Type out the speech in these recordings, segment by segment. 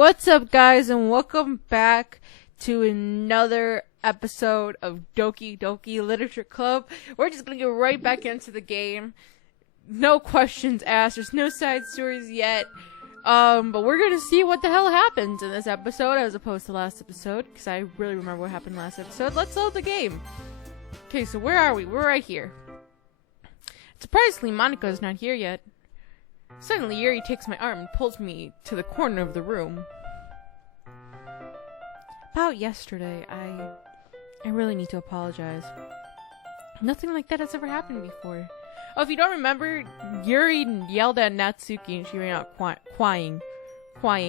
What's up, guys, and welcome back to another episode of Doki Doki Literature Club. We're just gonna get right back into the game. No questions asked. There's no side stories yet. But we're gonna see what the hell happens in this episode as opposed to last episode, because I really remember what happened last episode. Let's load the game. Okay, so where are we? We're right here. Surprisingly, Monika's not here yet. Suddenly, Yuri takes my arm and pulls me to the corner of the room. About yesterday, I really need to apologize. Nothing like that has ever happened before. Oh, if you don't remember, Yuri yelled at Natsuki and she ran out crying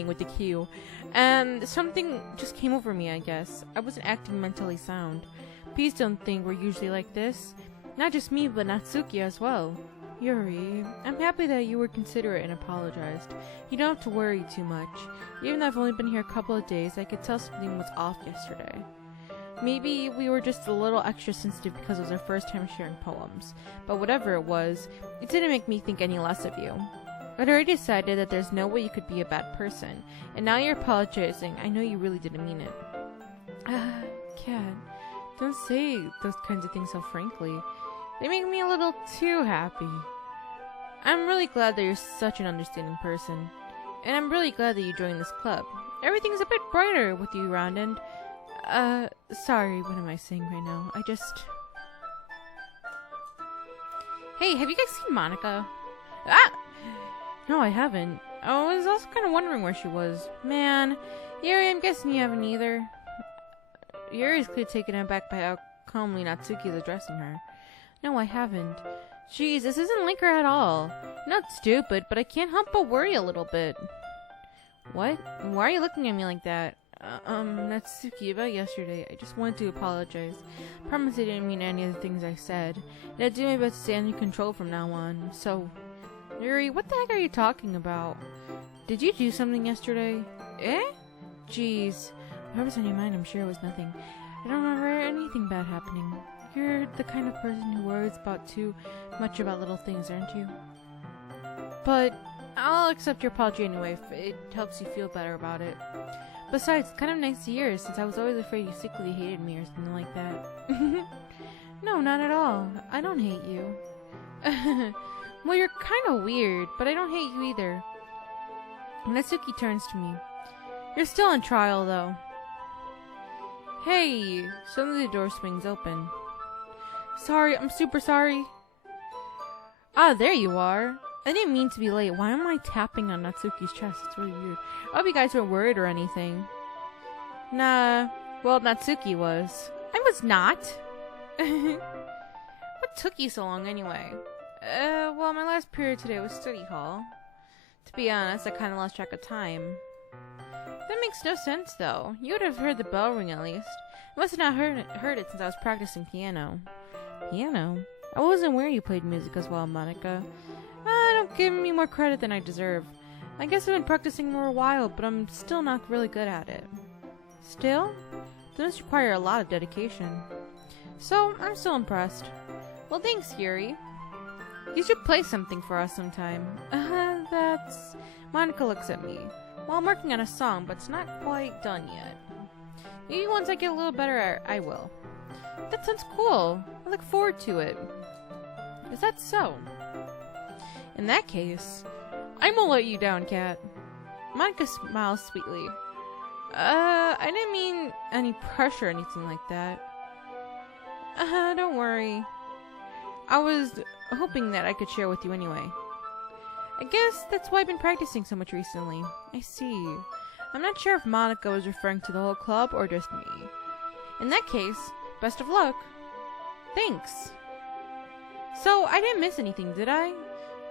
with the Q. And something just came over me, I guess. I wasn't acting mentally sound. Please don't think we're usually like this. Not just me, but Natsuki as well. Yuri, I'm happy that you were considerate and apologized. You don't have to worry too much. Even though I've only been here a couple of days, I could tell something was off yesterday. Maybe we were just a little extra sensitive because it was our first time sharing poems. But whatever it was, it didn't make me think any less of you. I'd already decided that there's no way you could be a bad person. And now you're apologizing. I know you really didn't mean it. Kat, don't say those kinds of things so frankly. They make me a little too happy. I'm really glad that you're such an understanding person. And I'm really glad that you joined this club. Everything's a bit brighter with you around and... sorry, what am I saying right now? Hey, have you guys seen Monika? Ah! No, I haven't. I was also kind of wondering where she was. Man, Yuri, I'm guessing you haven't either. Yuri's clearly taken aback by how calmly Natsuki is addressing her. No, I haven't. Jeez, this isn't like her at all. Not stupid, but I can't help but worry a little bit. What? Why are you looking at me like that? Natsuki, about yesterday, I just wanted to apologize. I promise I didn't mean any of the things I said. And I'd do my best to stay under control from now on. So, Yuri, what the heck are you talking about? Did you do something yesterday? Eh? Jeez. Whatever's on your mind, I'm sure it was nothing. I don't remember anything bad happening. You're the kind of person who worries too much about little things, aren't you? But I'll accept your apology anyway if it helps you feel better about it. Besides, it's kind of nice to hear, since I was always afraid you secretly hated me or something like that. No, not at all. I don't hate you. Well, you're kind of weird, but I don't hate you either. Natsuki turns to me. You're still on trial, though. Hey! Suddenly the door swings open. Sorry, I'm super sorry. Ah, there you are. I didn't mean to be late. Why am I tapping on Natsuki's chest? It's really weird. I hope you guys weren't worried or anything. Nah. Well, Natsuki was. I was not. What took you so long anyway? Well, my last period today was study hall. To be honest, I kind of lost track of time. That makes no sense, though. You would have heard the bell ring at least. I must have not heard it since I was practicing piano. Piano? I wasn't aware you played music as well, Monika. Don't give me more credit than I deserve. I guess I've been practicing for a while, but I'm still not really good at it. Still? Does require a lot of dedication. So, I'm still impressed. Well, thanks, Yuri. You should play something for us sometime. That's... Monika looks at me. Well, I'm working on a song, but it's not quite done yet. Maybe once I get a little better, I will. That sounds cool. I look forward to it. Is that so? In that case, I won't let you down, Kat. Monika smiles sweetly. I didn't mean any pressure or anything like that. Don't worry. I was hoping that I could share with you anyway. I guess that's why I've been practicing so much recently. I see. I'm not sure if Monika was referring to the whole club or just me. In that case, best of luck. Thanks. So, I didn't miss anything, did I?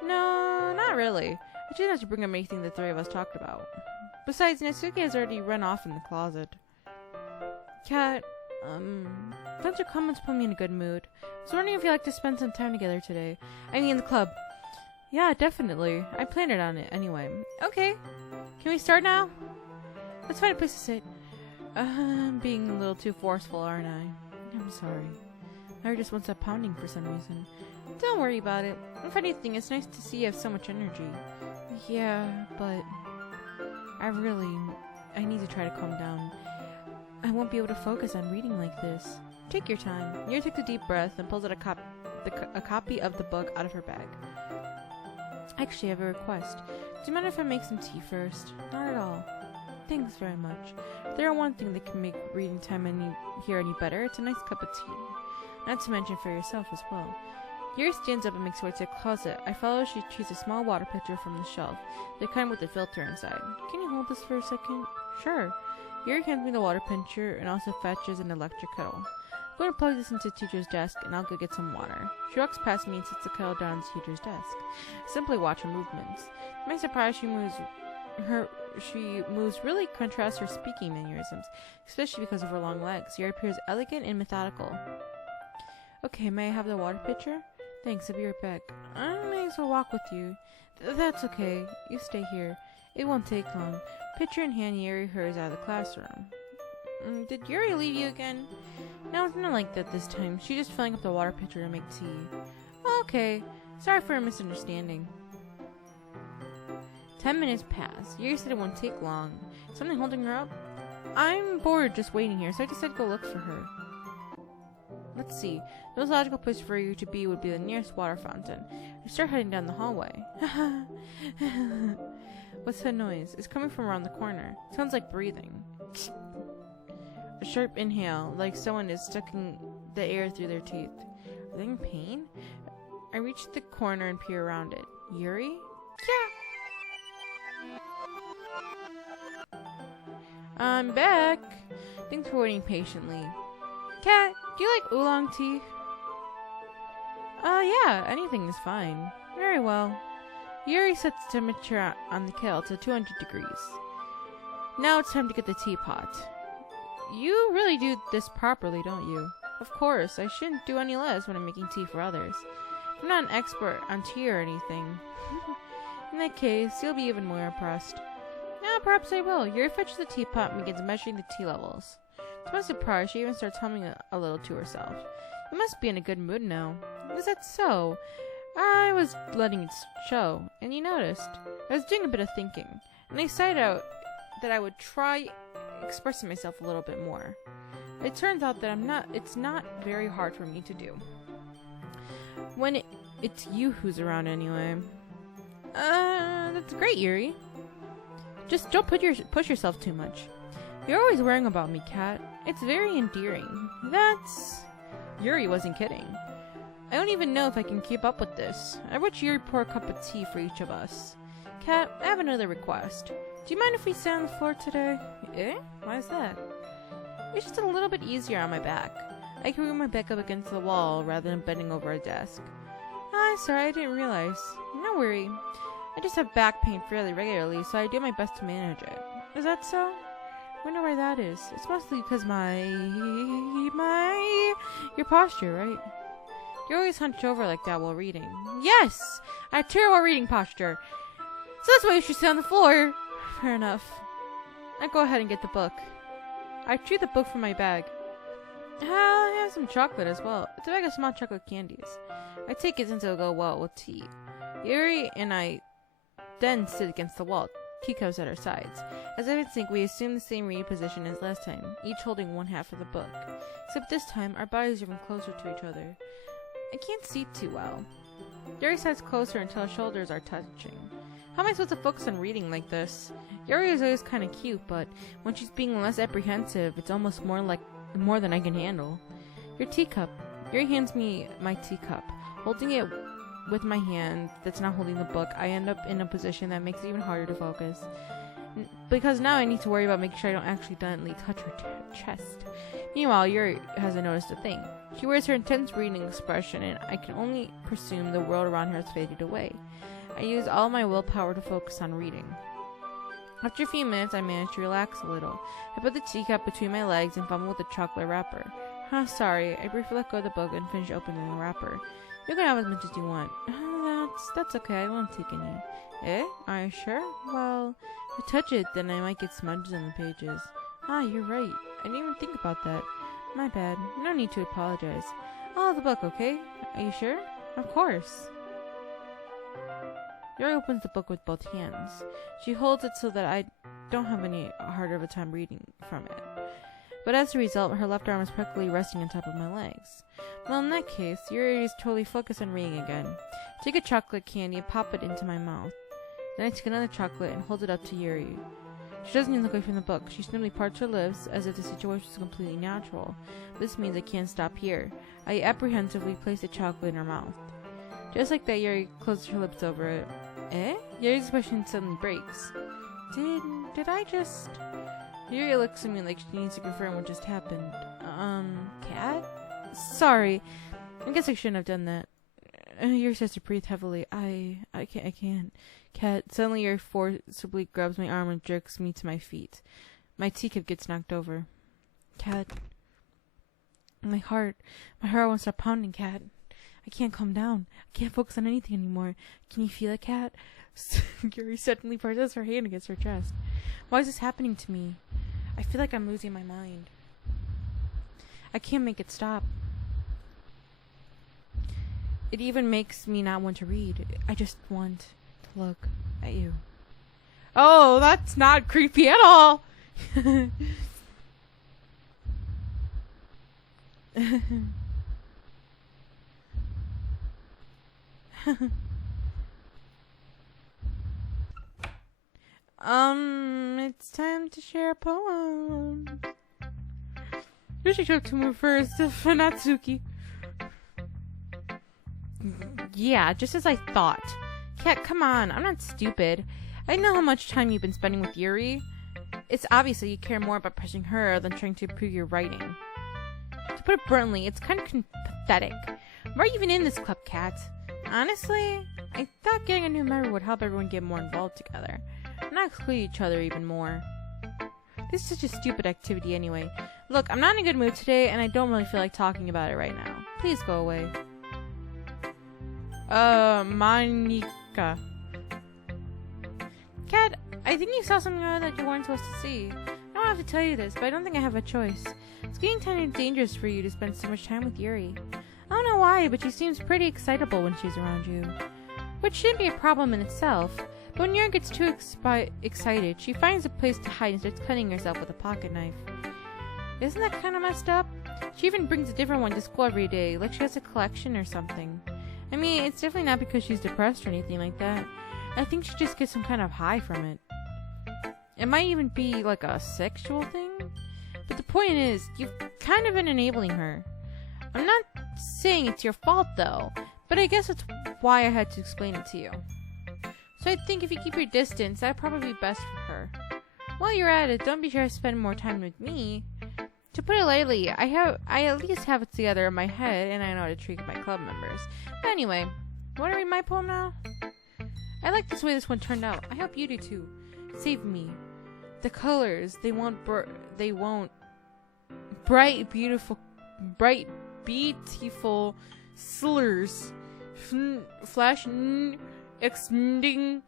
No, not really. I didn't have to bring up anything the three of us talked about. Besides, Natsuki has already run off in the closet. Kat, don't your comments put me in a good mood. I was wondering if you'd like to spend some time together today. I mean, in the club. Yeah, definitely. I planned it on it anyway. Okay. Can we start now? Let's find a place to sit. I'm being a little too forceful, aren't I? I'm sorry. My heart just won't stop pounding for some reason. Don't worry about it. If anything, it's nice to see you have so much energy. Yeah, but... I need to try to calm down. I won't be able to focus on reading like this. Take your time. Yuri takes a deep breath and pulls out a copy of the book out of her bag. Actually, I have a request. Do you mind if I make some tea first? Not at all. Thanks very much. If there are one thing that can make reading time here any better, it's a nice cup of tea. Not to mention for yourself as well. Yuri stands up and makes her way to the closet. I follow as she retrieves a small water pitcher from the shelf, the kind with the filter inside. Can you hold this for a second? Sure. Yuri hands me the water pitcher and also fetches an electric kettle. I'm going to plug this into the teacher's desk and I'll go get some water. She walks past me and sets the kettle down on the teacher's desk. I simply watch her movements. To my surprise, she moves really contrasts her speaking mannerisms, especially because of her long legs. Yuri appears elegant and methodical. Okay, may I have the water pitcher? Thanks, I'll be right back. I may as well walk with you. That's okay. You stay here. It won't take long. Pitcher in hand, Yuri hurries out of the classroom. Did Yuri leave you again? No, it's not like that this time. She's just filling up the water pitcher to make tea. Okay. Sorry for a misunderstanding. 10 minutes pass. Yuri said it won't take long. Something holding her up? I'm bored just waiting here, so I decided to go look for her. Let's see. The most logical place for you to be would be the nearest water fountain. I start heading down the hallway. What's that noise? It's coming from around the corner. It sounds like breathing. A sharp inhale, like someone is sucking the air through their teeth. Are they in pain? I reach the corner and peer around it. Yuri? Yeah! I'm back! Thanks for waiting patiently. Cat, do you like oolong tea? Yeah, anything is fine. Very well. Yuri sets the temperature on the kettle to 200 degrees. Now it's time to get the teapot. You really do this properly, don't you? Of course, I shouldn't do any less when I'm making tea for others. I'm not an expert on tea or anything. In that case, you'll be even more impressed. Now, perhaps I will. Yuri fetches the teapot and begins measuring the tea levels. To my surprise, she even starts humming a little to herself. You must be in a good mood now. Is that so? I was letting it show, and you noticed. I was doing a bit of thinking, and I decided out that I would try expressing myself a little bit more. It turns out that it's not very hard for me to do. When it's you who's around anyway. That's great, Yuri. Just don't push yourself too much. You're always worrying about me, Kat. It's very endearing. Yuri wasn't kidding. I don't even know if I can keep up with this. I watch Yuri pour a cup of tea for each of us. Kat, I have another request. Do you mind if we sit on the floor today? Eh? Why is that? It's just a little bit easier on my back. I can roll my back up against the wall rather than bending over a desk. Sorry, I didn't realize. No worry. I just have back pain fairly regularly, so I do my best to manage it. Is that so? I wonder why that is. It's mostly because your posture, right? You're always hunched over like that while reading. Yes! I have terrible reading posture. So that's why you should sit on the floor. Fair enough. I go ahead and get the book. I retrieve the book from my bag. I have some chocolate as well. It's a bag of small chocolate candies. I take it since it'll go well with tea. Yuri and I then sit against the wall, teacups at our sides. As if in sync, we assume the same reading position as last time, each holding one half of the book. Except this time, our bodies are even closer to each other. I can't see too well. Yuri sides closer until our shoulders are touching. How am I supposed to focus on reading like this? Yuri is always kind of cute, but when she's being less apprehensive, it's almost more than I can handle. Your teacup. Yuri hands me my teacup. Holding it with my hand that's not holding the book, I end up in a position that makes it even harder to focus. Because now I need to worry about making sure I don't accidentally touch her chest. Meanwhile, Yuri hasn't noticed a thing. She wears her intense reading expression, and I can only presume the world around her has faded away. I use all my willpower to focus on reading. After a few minutes, I manage to relax a little. I put the teacup between my legs and fumble with the chocolate wrapper. Sorry. I briefly let go of the book and finish opening the wrapper. You can have as much as you want. That's okay. I won't take any. Eh? Are you sure? Well, if I touch it, then I might get smudges on the pages. You're right. I didn't even think about that. My bad. No need to apologize. I'll have the book, okay? Are you sure? Of course. Yuri opens the book with both hands. She holds it so that don't have any harder of a time reading from it. But as a result, her left arm is practically resting on top of my legs. Well, in that case, Yuri is totally focused on reading again. Take a chocolate candy and pop it into my mouth. Then I take another chocolate and hold it up to Yuri. She doesn't even look away from the book. She simply parts her lips as if the situation is completely natural. This means I can't stop here. I apprehensively place the chocolate in her mouth. Just like that, Yuri closes her lips over it. Eh? Yuri's expression suddenly breaks. Did I just... Yuri looks at me like she needs to confirm what just happened. Cat? Sorry. I guess I shouldn't have done that. Yuri starts to breathe heavily. I can't. Cat, suddenly Yuri forcibly grabs my arm and jerks me to my feet. My teacup gets knocked over. Cat. My heart won't stop pounding, Cat. I can't calm down. I can't focus on anything anymore. Can you feel it, Cat? Yuri suddenly presses her hand against her chest. Why is this happening to me? I feel like I'm losing my mind. I can't make it stop. It even makes me not want to read. I just want to look at you. Oh, that's not creepy at all. It's time to share a poem. You should have to move first, Fanatsuki. Yeah, just as I thought. Cat, come on, I'm not stupid. I know how much time you've been spending with Yuri. It's obvious that you care more about pushing her than trying to improve your writing. To put it bluntly, it's kind of pathetic. Why are you even in this club, Cat? Honestly, I thought getting a new member would help everyone get more involved together. Not exclude each other even more. This is such a stupid activity anyway. Look, I'm not in a good mood today, and I don't really feel like talking about it right now. Please go away. Monica. Cat, I think you saw something that you weren't supposed to see. I don't have to tell you this, but I don't think I have a choice. It's getting kind of dangerous for you to spend so much time with Yuri. I don't know why, but she seems pretty excitable when she's around you. Which shouldn't be a problem in itself. But when Yuri gets too excited, she finds a place to hide and starts cutting herself with a pocket knife. Isn't that kind of messed up? She even brings a different one to school every day, like she has a collection or something. I mean, it's definitely not because she's depressed or anything like that. I think she just gets some kind of high from it. It might even be like a sexual thing. But the point is, you've kind of been enabling her. I'm not saying it's your fault though, but I guess that's why I had to explain it to you. So I think if you keep your distance, that'd probably be best for her. While you're at it, don't be sure to spend more time with me. To put it lightly, I at least have it together in my head, and I know how to treat my club members. But anyway, want to read my poem now? I like this way this one turned out. I hope you do too. Save me. The colors, they won't bright, beautiful slurs, flash, extending,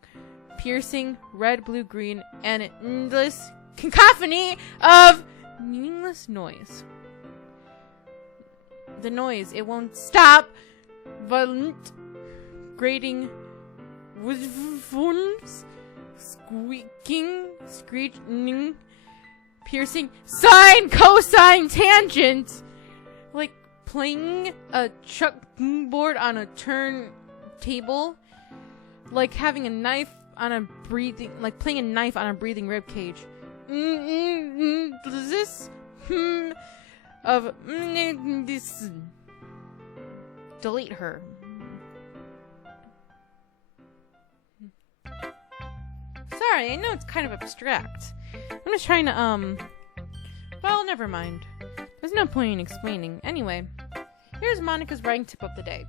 piercing, red, blue, green, and an endless cacophony of meaningless noise. The noise, it won't stop. Violent, grating, wounds, squeaking, screeching, piercing, sine, cosine, tangent. Like playing a chalkboard on a turntable. Like having a knife on a breathing, like playing a knife on a breathing rib cage. This of this. Delete her. Sorry, I know it's kind of abstract. I'm just trying to well, never mind. There's no point in explaining. Anyway, here's Monica's writing tip of the day.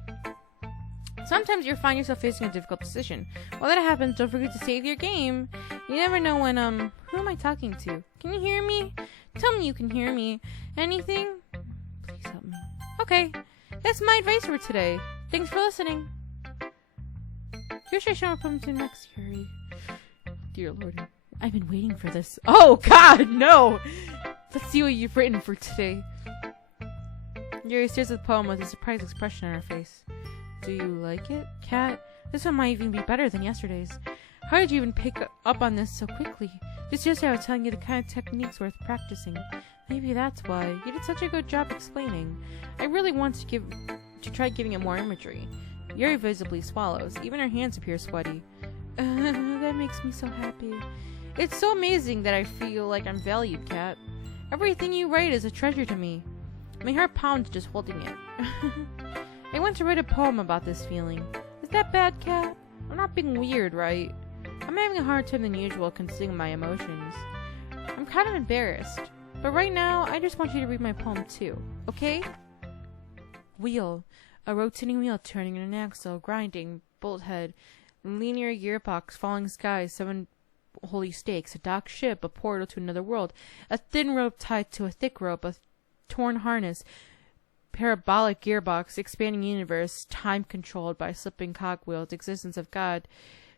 Sometimes you'll find yourself facing a difficult decision. While that happens, don't forget to save your game. You never know when, who am I talking to? Can you hear me? Tell me you can hear me. Anything? Please help me. Okay, that's my advice for today. Thanks for listening. Who should I show up to next, Yuri? Dear Lord, I've been waiting for this. Oh, God, no! Let's see what you've written for today. Yuri stares at the poem with a surprised expression on her face. Do you like it, Cat? This one might even be better than yesterday's. How did you even pick up on this so quickly? Just yesterday I was telling you the kind of techniques worth practicing. Maybe that's why. You did such a good job explaining. I really want to try giving it more imagery. Yuri visibly swallows. Even her hands appear sweaty. That makes me so happy. It's so amazing that I feel like I'm valued, Kat. Everything you write is a treasure to me. My heart pounds just holding it. I want to write a poem about this feeling. Is that bad, Kat? I'm not being weird, right? I'm having a harder time than usual concealing my emotions. I'm kind of embarrassed. But right now, I just want you to read my poem too, okay? Wheel. A rotating wheel turning in an axle, grinding, bolt head, linear gearbox, falling sky, 7 holy stakes, a docked ship, a portal to another world, a thin rope tied to a thick rope, a torn harness, parabolic gearbox, expanding universe, time controlled by slipping cogwheels, existence of God,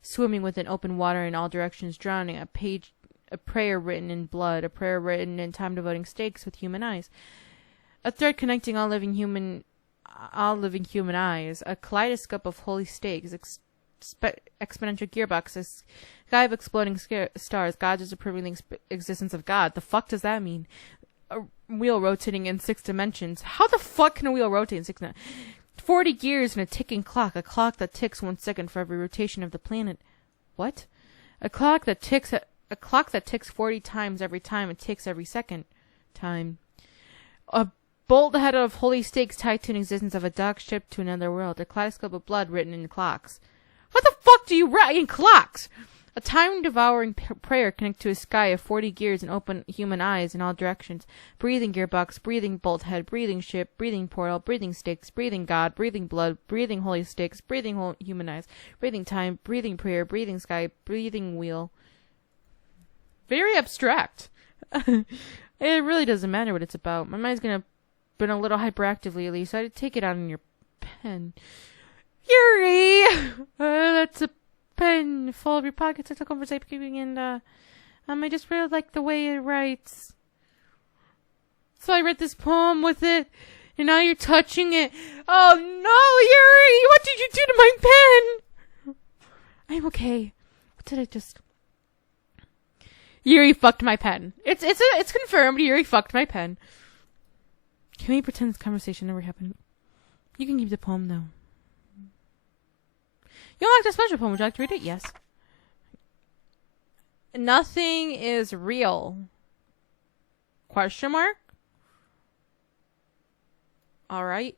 swimming within open water in all directions, drowning, a prayer written in blood, a prayer written in time-devoting stakes with human eyes, a thread connecting all living human eyes, a kaleidoscope of holy stakes, exponential gearbox, a sky of exploding stars, God disapproving the existence of God. The fuck does that mean? A wheel rotating in 6 dimensions. How the fuck can a wheel rotate in 6 dimensions? 40 gears and a ticking clock, a clock that ticks 1 second for every rotation of the planet. What? A clock that ticks 40 times every time it ticks every second time. A bolt head of holy stakes tied to an existence of a docked ship to another world. A kaleidoscope of blood written in clocks. What the fuck do you write in clocks? A time-devouring prayer connected to a sky of 40 gears and open human eyes in all directions. Breathing gearbox, breathing bolt head, breathing ship, breathing portal, breathing stakes, breathing God, breathing blood, breathing holy stakes, breathing human eyes, breathing time, breathing prayer, breathing sky, breathing wheel. Very abstract. It really doesn't matter what it's about. My mind's gonna been a little hyperactive lately, so I had to take it out on your pen. Yuri! That's a pen full of your pockets. I took over safekeeping and, I just really like the way it writes. So I read this poem with it, and now you're touching it. Oh no, Yuri! What did you do to my pen? I'm okay. What did I just... Yuri fucked my pen. It's confirmed. Yuri fucked my pen. Can we pretend this conversation never happened? You can keep the poem, though. You like the special poem. Would you like to read it? Yes. Nothing is real. Question mark? Alright.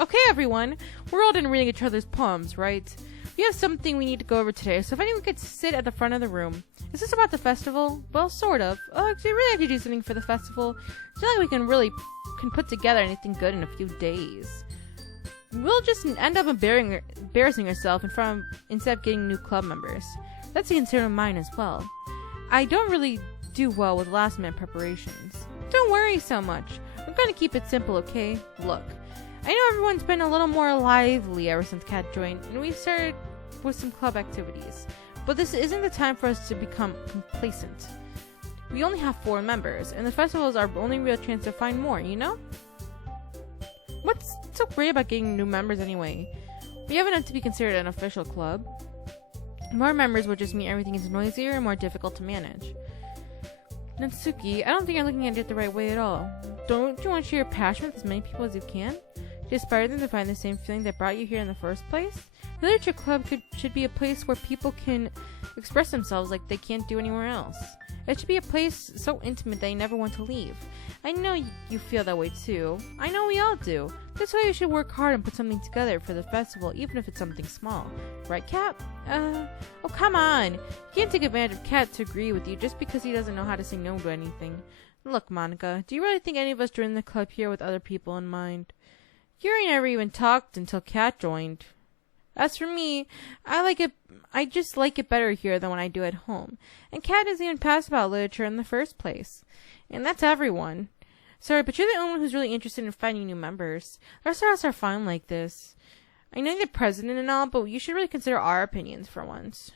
Okay, everyone. We're all done reading each other's poems, right? We have something we need to go over today, so if anyone could sit at the front of the room. Is this about the actually, well, sort of. Oh, actually, I really have to do something for the festival. It's not like we can put together anything good in a few days. We'll just end up embarrassing ourselves instead of getting new club members. That's a concern of mine as well. I don't really do well with last-minute preparations. Don't worry so much. We're going to keep it simple, okay? Look. I know everyone's been a little more lively ever since Kat joined, and we've started with some club activities. But this isn't the time for us to become complacent. We only have 4 members, and the festival is our only real chance to find more, you know? What's so great about getting new members anyway? We haven't had to be considered an official club. More members will just mean everything is noisier and more difficult to manage. Natsuki, I don't think you're looking at it the right way at all. Don't you want to share your passion with as many people as you can? To inspire them to find the same feeling that brought you here in the first place? The Literature Club should be a place where people can express themselves like they can't do anywhere else. It should be a place so intimate that you never want to leave. I know you feel that way too. I know we all do. That's why you should work hard and put something together for the festival, even if it's something small. Right, Kat? Oh come on. You can't take advantage of Kat to agree with you just because he doesn't know how to say no to anything. Look, Monica, do you really think any of us joined the club here with other people in mind? Yuri never even talked until Kat joined. As for me, I just like it better here than when I do at home. And Kat doesn't even pass about literature in the first place. And that's everyone. Sorry, but you're the only one who's really interested in finding new members. The rest of us are fine like this. I know you're the president and all, but you should really consider our opinions for once.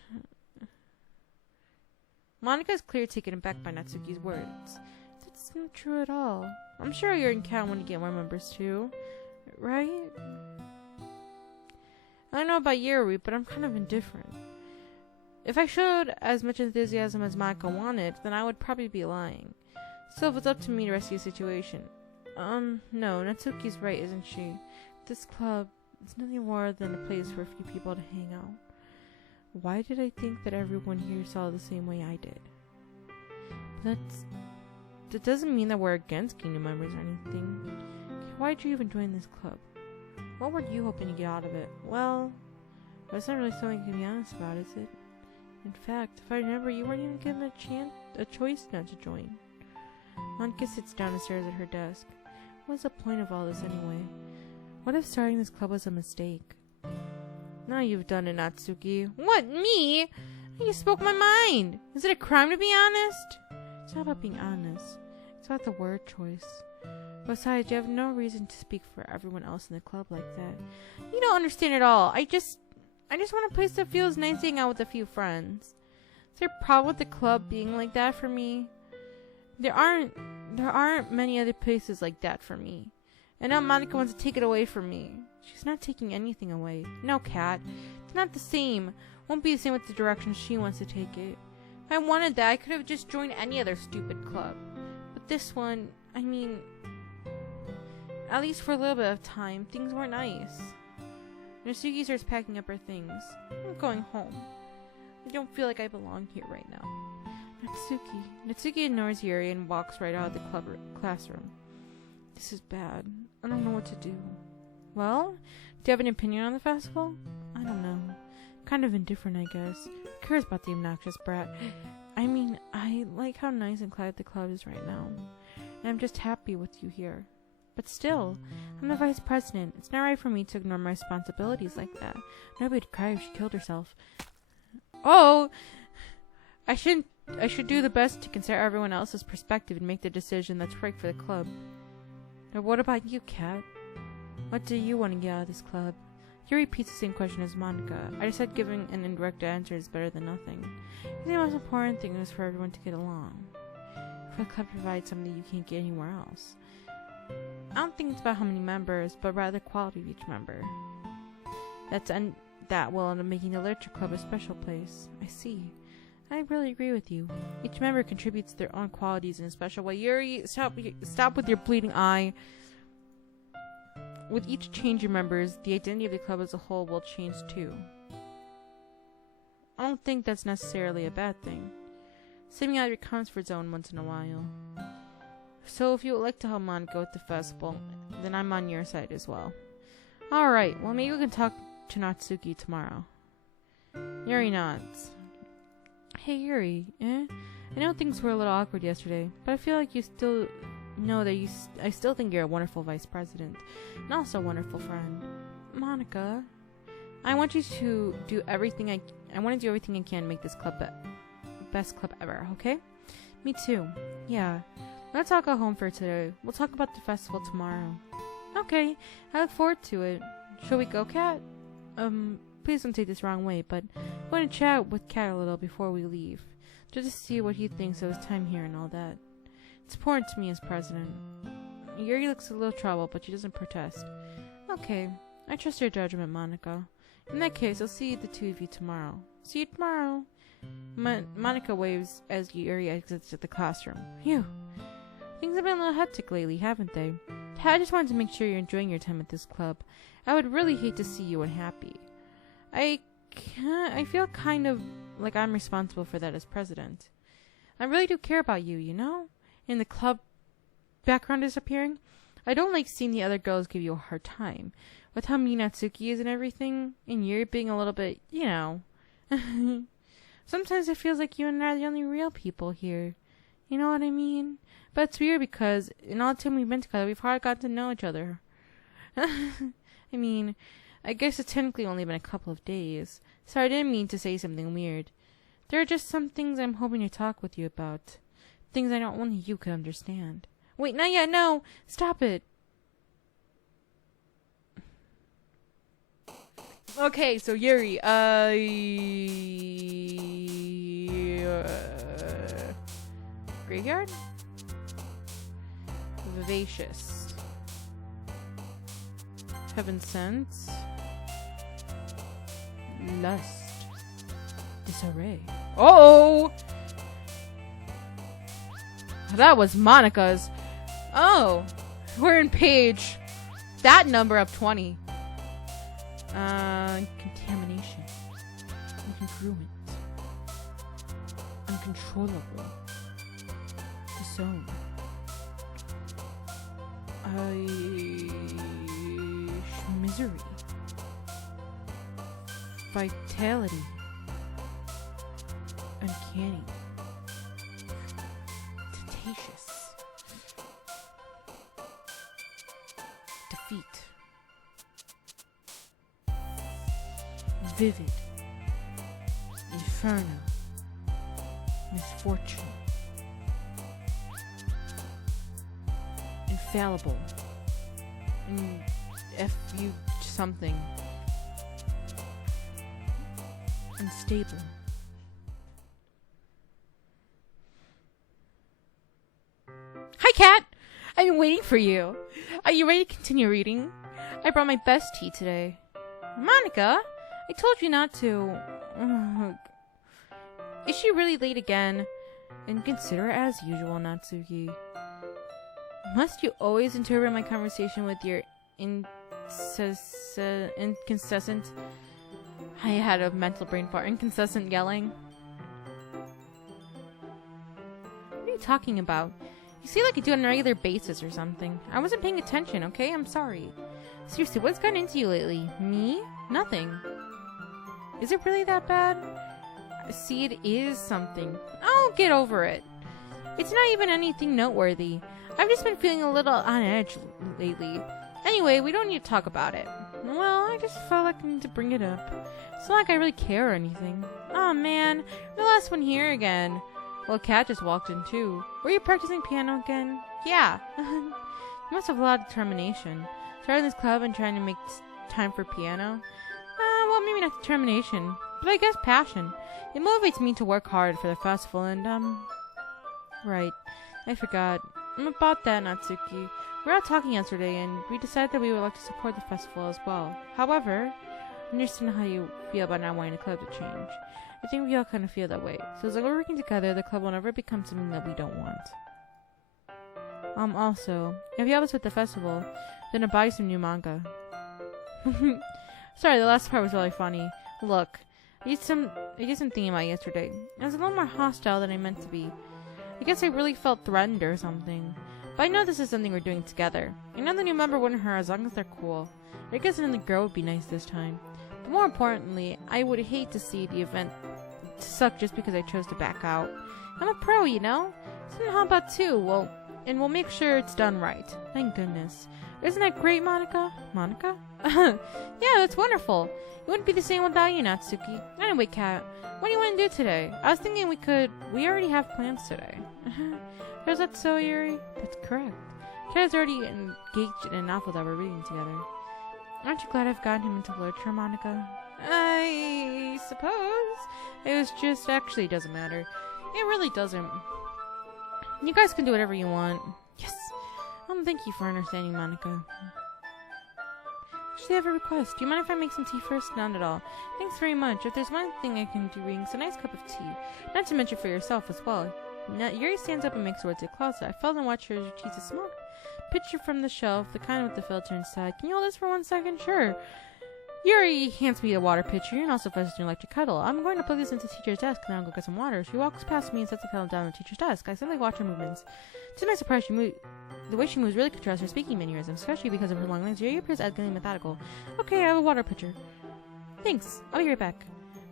Monica is clearly taken aback by Natsuki's words. That's not true at all. I'm sure Yuri and Kat want to get more members too. Right? I don't know about Yuri, but I'm kind of indifferent. If I showed as much enthusiasm as Mako wanted, then I would probably be lying. Still, if it's up to me to rescue the situation. No, Natsuki's right, isn't she? This club is nothing more than a place for a few people to hang out. Why did I think that everyone here saw it the same way I did? That doesn't mean that we're against getting new members or anything. Why did you even join this club? What were you hoping to get out of it? Well, that's not really something you can be honest about, is it? In fact, if I remember, you weren't even given a choice not to join. Monika sits down and stares at her desk. What's the point of all this anyway? What if starting this club was a mistake? Now you've done it, Natsuki. What, me? You spoke my mind. Is it a crime to be honest? It's not about being honest. It's about the word choice. Besides, you have no reason to speak for everyone else in the club like that. You don't understand at all. I just want a place that feels nice to hang out with a few friends. Is there a problem with the club being like that for me? There aren't many other places like that for me. And now Monika wants to take it away from me. She's not taking anything away. No, Kat. It's not the same. Won't be the same with the direction she wants to take it. If I wanted that, I could have just joined any other stupid club. But this one, I mean, at least for a little bit of time, things were nice. Natsuki starts packing up her things. I'm going home. I don't feel like I belong here right now. Natsuki ignores Yuri and walks right out of the classroom. This is bad. I don't know what to do. Well, do you have an opinion on the festival? I don't know. Kind of indifferent, I guess. Who cares about the obnoxious brat? I mean, I like how nice and quiet the club is right now. And I'm just happy with you here. But still, I'm the vice president. It's not right for me to ignore my responsibilities like that. Nobody would cry if she killed herself. Oh! I should do the best to consider everyone else's perspective and make the decision that's right for the club. Now what about you, Kat? What do you want to get out of this club? He repeats the same question as Monika. I decided giving an indirect answer is better than nothing. The most important thing is for everyone to get along. For the club provides something you can't get anywhere else. I don't think it's about how many members, but rather the quality of each member. That will end up making the literature club a special place. I see. I really agree with you. Each member contributes their own qualities in a special way. Yuri, stop with your bleeding eye. With each change in members, the identity of the club as a whole will change too. I don't think that's necessarily a bad thing. Stepping out of your comfort zone once in a while. So if you would like to help Monika with the festival, then I'm on your side as well. Alright, well maybe we can talk to Natsuki tomorrow. Yuri nods. Hey Yuri, I know things were a little awkward yesterday, but I feel like you still know that I still think you're a wonderful vice president, and also a wonderful friend. Monika, I want you to do everything I want to do everything I can to make this club best club ever, okay? Me too. Yeah. Let's all go home for today. We'll talk about the festival tomorrow. Okay, I look forward to it. Shall we go, Kat? Please don't take this wrong way, but I want to chat with Kat a little before we leave, just to see what he thinks of his time here and all that. It's important to me as president. Yuri looks a little troubled, but she doesn't protest. Okay, I trust your judgment, Monika. In that case, I'll see the two of you tomorrow. See you tomorrow. Monika waves as Yuri exits the classroom. Phew. Things have been a little hectic lately, haven't they? I just wanted to make sure you're enjoying your time at this club. I would really hate to see you unhappy. I feel kind of like I'm responsible for that as president. I really do care about you, you know? And the club background disappearing. I don't like seeing the other girls give you a hard time. With how mean Natsuki is and everything, and you're being a little bit, you know. Sometimes it feels like you and I are the only real people here. You know what I mean? But it's weird because in all the time we've been together, we've hardly gotten to know each other. I mean, I guess it's technically only been a couple of days, so I didn't mean to say something weird. There are just some things I'm hoping to talk with you about. Things I know only you could understand. Wait, not yet, no! Stop it! Okay, so Yuri, graveyard? Vivacious. Heaven sent. lust, disarray. Oh! That was Monica's. Oh, we're in page. That number of 20. Contamination. Incongruent. Uncontrollable. Disown. Misery. Vitality. Uncanny. Tetaceous. Defeat. Vivid. Inferno. Misfortune. Infallible. F-U something. Unstable. Hi, Cat! I've been waiting for you. Are you ready to continue reading? I brought my best tea today. Monica, I told you not to. Is she really late again? Inconsiderate as usual, Natsuki. Must you always interpret my conversation with your inconsistent... I had a mental brain fart. Inconsistent yelling. What are you talking about? You say like you do on a regular basis or something. I wasn't paying attention, okay? I'm sorry. Seriously, what's gotten into you lately? Me? Nothing. Is it really that bad? See, it is something. Oh, get over it. It's not even anything noteworthy. I've just been feeling a little on edge lately. Anyway, we don't need to talk about it. Well, I just felt like I need to bring it up. It's not like I really care or anything. Oh man, the last one here again. Well, Kat just walked in too. Were you practicing piano again? Yeah. You must have a lot of determination. Starting this club and trying to make time for piano? Well, maybe not determination, but I guess passion. It motivates me to work hard for the festival and, right. I forgot. About that, Natsuki. We were out talking yesterday, and we decided that we would like to support the festival as well. However, I understand how you feel about not wanting the club to change. I think we all kind of feel that way. So as long as we're working together, the club will never become something that we don't want. Also, if you help us with the festival, then I'll buy some new manga. Sorry, the last part was really funny. Look, I did some thinking about yesterday. I was a little more hostile than I meant to be. I guess I really felt threatened or something. But I know this is something we're doing together. I know the new member wouldn't hurt as long as they're cool. I guess another girl would be nice this time. But more importantly, I would hate to see the event suck just because I chose to back out. I'm a pro, you know? So how about two? Well, and we'll make sure it's done right. Thank goodness. Isn't that great, Monica? Monica? Yeah, that's wonderful. It wouldn't be the same without you, Natsuki. Anyway, Kat, what do you want to do today? I was thinking we already have plans today. Is that so, Yuri? That's correct. Kat is already engaged in a novel that we're reading together. Aren't you glad I've gotten him into literature, Monica? I suppose. It was just, actually doesn't matter. It really doesn't. You guys can do whatever you want. Yes. Thank you for understanding, Monica. Actually, I have a request. Do you mind if I make some tea first? Not at all. Thanks very much. If there's one thing I can do reading, it's a nice cup of tea. Not to mention for yourself as well. Now, Yuri stands up and makes her way to the closet. I felt and watched her as she teaches a small pitcher from the shelf, the kind with the filter inside. Can you hold this for 1 second? Sure. Yuri hands me the water pitcher and also fetches an electric kettle. I'm going to plug this into the teacher's desk and then I'll go get some water. She walks past me and sets the kettle down on the teacher's desk. I simply watch her movements. To my surprise, the way she moves really contrasts her speaking mannerisms, especially because of her long legs. Yuri appears elegantly methodical. Okay, I have a water pitcher. Thanks. I'll be right back.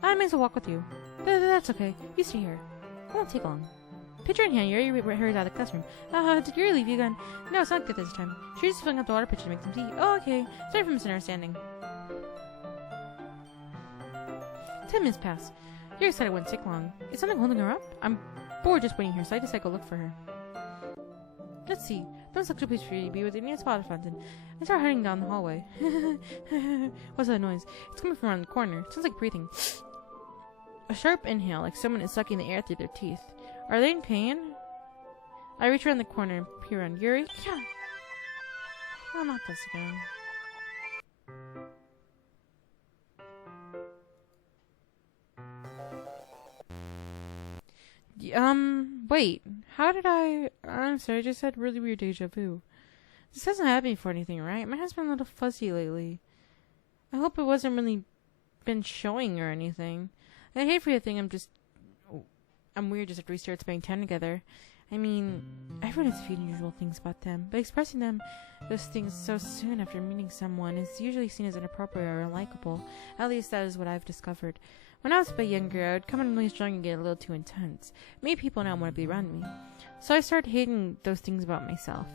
I may as well walk with you. That's okay. You stay here. It won't take long. Pitcher in hand, Yuri hurries out of the classroom. Did Yuri leave you again? No, it's not good this time. She's just filling up the water pitcher to make some tea. Oh, okay. Sorry for misunderstanding. 10 minutes pass. Yuri said it wouldn't take long. Is something holding her up? I'm bored just waiting here, so I decided to go look for her. Let's see. Don't look too pleased for you to be with the nearest water fountain. I start heading down the hallway. What's that noise? It's coming from around the corner. It sounds like breathing. A sharp inhale, like someone is sucking the air through their teeth. Are they in pain? I reach around the corner and peer around. Yuri? Yeah. Oh, not this again. Wait. How did I'm sorry, I just had really weird deja vu. This hasn't happened before anything, right? My head's been a little fuzzy lately. I hope it wasn't really been showing or anything. I hate for you to think I'm weird just after we started spending time together. I mean, everyone has a few unusual things about them, but expressing those things so soon after meeting someone is usually seen as inappropriate or unlikable. At least that is what I've discovered. When I was a bit younger, I would come on really strong and get a little too intense. Made people not want to be around me. So I started hating those things about myself.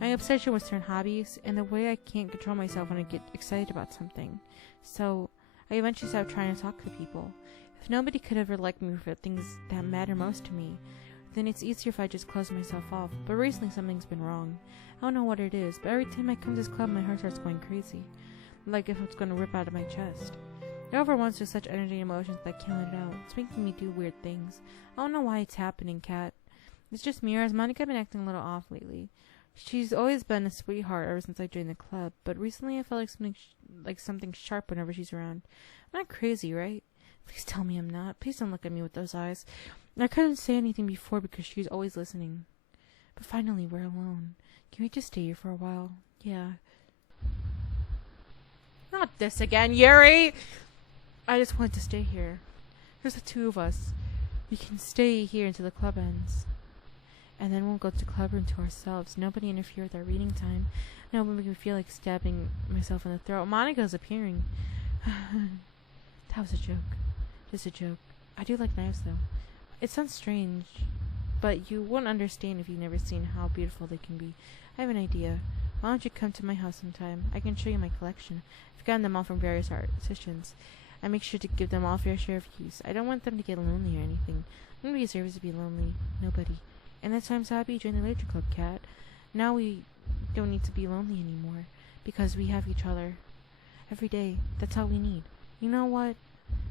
My obsession with certain hobbies, and the way I can't control myself when I get excited about something. So I eventually stopped trying to talk to people. If nobody could ever like me for the things that matter most to me, then it's easier if I just close myself off. But recently something's been wrong. I don't know what it is, but every time I come to this club, my heart starts going crazy. Like if it's going to rip out of my chest. It overwhelms with such energy and emotions that I can't let it out. It's making me do weird things. I don't know why it's happening, Kat. It's just me, or has Monica been acting a little off lately? She's always been a sweetheart ever since I joined the club, but recently I felt like something sharp whenever she's around. I'm not crazy, right? Please tell me I'm not. Please don't look at me with those eyes. I couldn't say anything before because she's always listening. But finally, we're alone. Can we just stay here for a while? Yeah. Not this again, Yuri! I just want to stay here. There's the two of us. We can stay here until the club ends. And then we'll go to the clubroom to ourselves. Nobody interfere with our reading time. No one make me feel like stabbing myself in the throat. Monica's appearing. That was a joke. Just a joke. I do like knives, though. It sounds strange, but you wouldn't understand if you've never seen how beautiful they can be. I have an idea. Why don't you come to my house sometime? I can show you my collection. I've gotten them all from various artisans. I make sure to give them all fair share of use. I don't want them to get lonely or anything. Nobody deserves to be lonely. Nobody. And that's why I'm so happy you joined the Literature Club, Kat. Now we don't need to be lonely anymore, because we have each other. Every day. That's all we need. You know what?